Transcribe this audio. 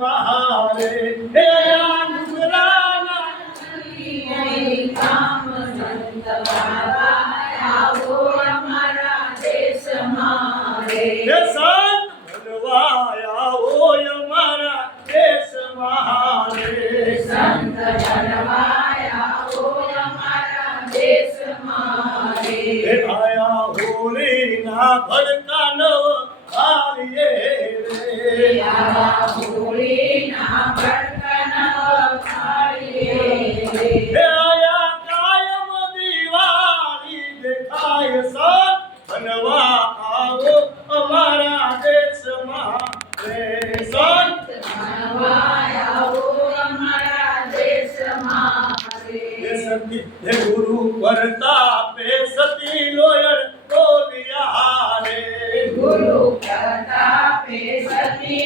महारे हे अनुग्रहना काम संत बाबा आओ हमारा देश मारे हे संत बनवाया हो हमारा देश महारे संत बनवाया हो हमारा देश मारे हे आया होली ना भड़का नव आर्ये रे आया होली ना भड़कना खाड़िए हे आया कायम दिवाली दिखाए संत बनवा आओ हमारा देश महारे संत बनवाया हो हमारा देश मारे हे सती हे गुरु प्रतापे सती लोयर बोलिया रे गुरु प्रतापे सती